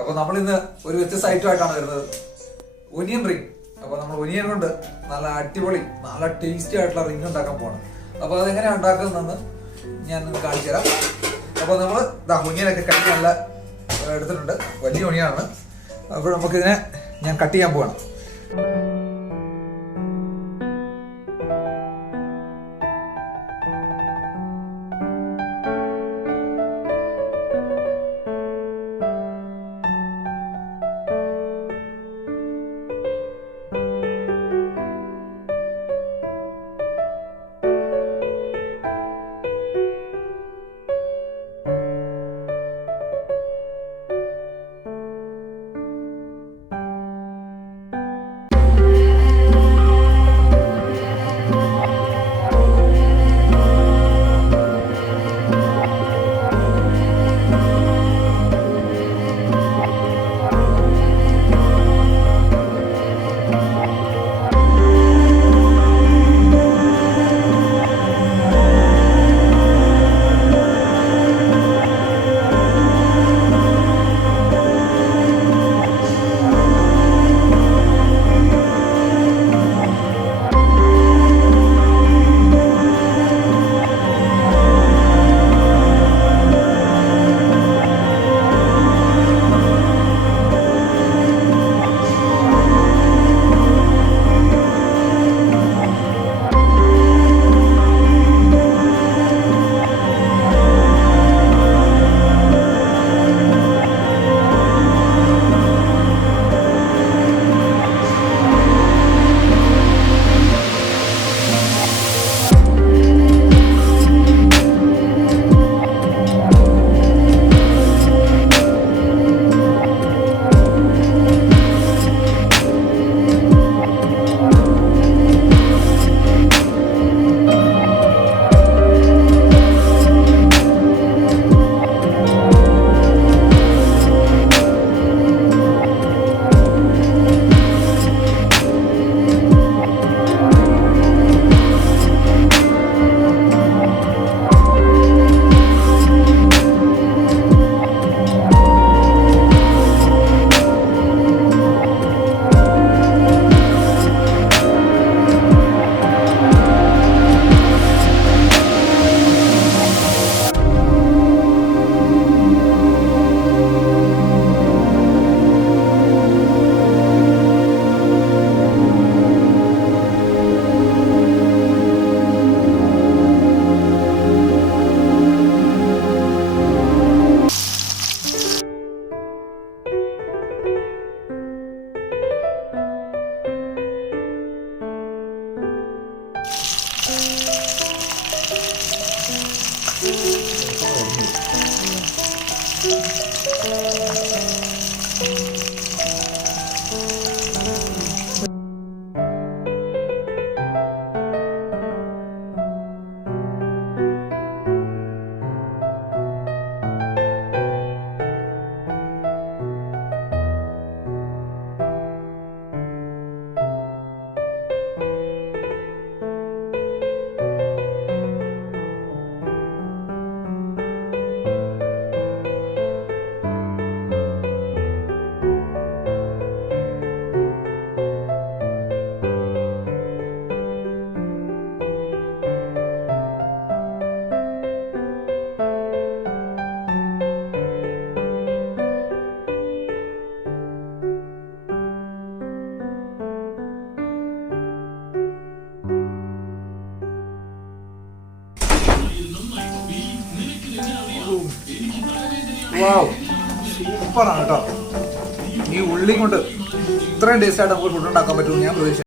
അപ്പോൾ നമ്മളിന്ന് ഒരു വ്യത്യസ്ത ഐറ്റമായിട്ടാണ് വരുന്നത്, ഒനിയൻ റിംഗ്. അപ്പോൾ നമ്മൾ ഒനിയൻ കൊണ്ട് നല്ല അടിപൊളി നല്ല ടേസ്റ്റി ആയിട്ടുള്ള റിംഗ് ഉണ്ടാക്കാൻ പോകണം. അപ്പോൾ അതെങ്ങനെയാണ് ഉണ്ടാക്കുന്നതെന്ന് ഞാൻ നിങ്ങൾക്ക് കാണിച്ചു തരാം. അപ്പോൾ നമ്മൾ ഒനിയനൊക്കെ കട്ട് നല്ല എടുത്തിട്ടുണ്ട്, വലിയ ഒനിയനാണ്. അപ്പോൾ നമുക്കിതിനെ ഞാൻ കട്ട് ചെയ്യാൻ പോകണം. സൂപ്പറാണ് കേട്ടോ. ഈ ഉള്ളി കൊണ്ട് ഇത്രയും ടേസ്റ്റ് ആയിട്ട് നമുക്ക് ഫുഡ് ഉണ്ടാക്കാൻ പറ്റുമെന്ന് ഞാൻ പ്രതീക്ഷിച്ചു.